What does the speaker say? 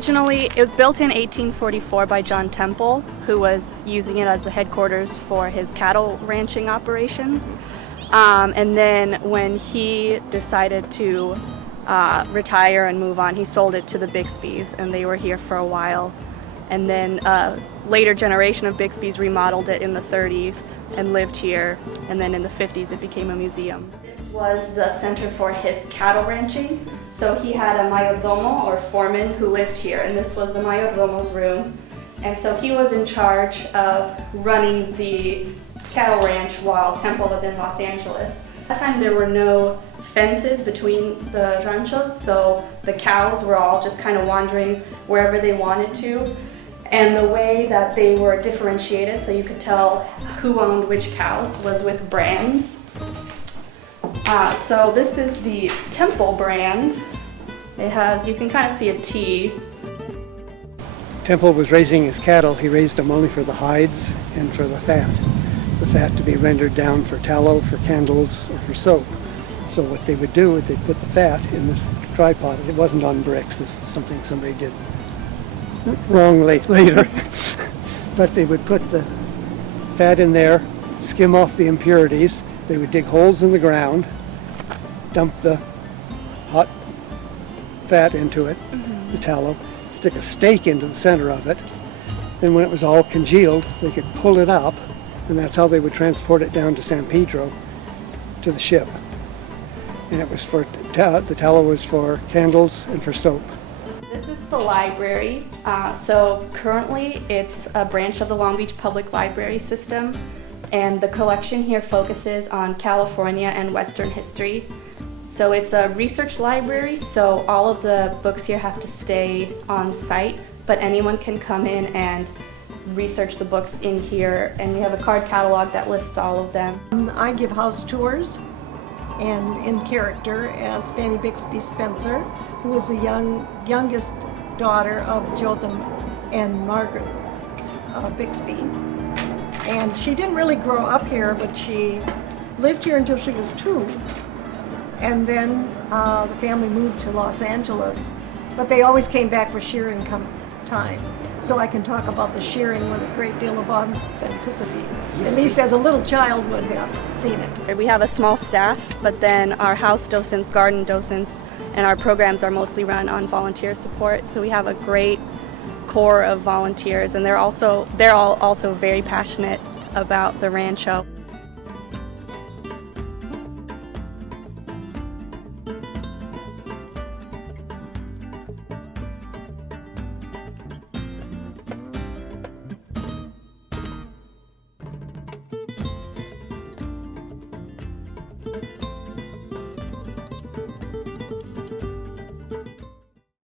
originally, it was built in 1844 by John Temple, who was using it as the headquarters for his cattle ranching operations. And then when he decided to retire and move on, he sold it to the Bixbys, and they were here for a while. And then a later generation of Bixbys remodeled it in the 30s and lived here, and then in the 50s it became a museum. This was the center for his cattle ranching. So he had a mayordomo, or foreman, who lived here, and this was the mayordomo's room. And so he was in charge of running the cattle ranch while Temple was in Los Angeles. At that time there were no fences between the ranchos, so the cows were all just kind of wandering wherever they wanted to. And the way that they were differentiated, so you could tell who owned which cows, was with brands. So this is the Temple brand. It has, you can kind of see a T. Temple was raising his cattle. He raised them only for the hides and for the fat. The fat to be rendered down for tallow, for candles, or for soap. So what they would do is they'd put the fat in this tripod. It wasn't on bricks. This is something somebody did wrongly later. But they would put the fat in there, skim off the impurities. They would dig holes in the ground, dump the hot fat into it, the tallow, stick a stake into the center of it. Then when it was all congealed, they could pull it up, and that's how they would transport it down to San Pedro to the ship. And it was for, the tallow was for candles and for soap. This is the library. So currently it's a branch of the Long Beach Public Library system, and the collection here focuses on California and Western history. So it's a research library, so all of the books here have to stay on site, but anyone can come in and research the books in here, and we have a card catalog that lists all of them. I give house tours, and in character as Fanny Bixby Spencer, who was the youngest daughter of Jotham and Margaret Bixby. And she didn't really grow up here, but she lived here until she was 2. And then the family moved to Los Angeles, but they always came back for shearing time. So I can talk about the shearing with a great deal of authenticity, at least as a little child would have seen it. We have a small staff, but then our house docents, garden docents, and our programs are mostly run on volunteer support. So we have a great core of volunteers, and they're all also very passionate about the Rancho.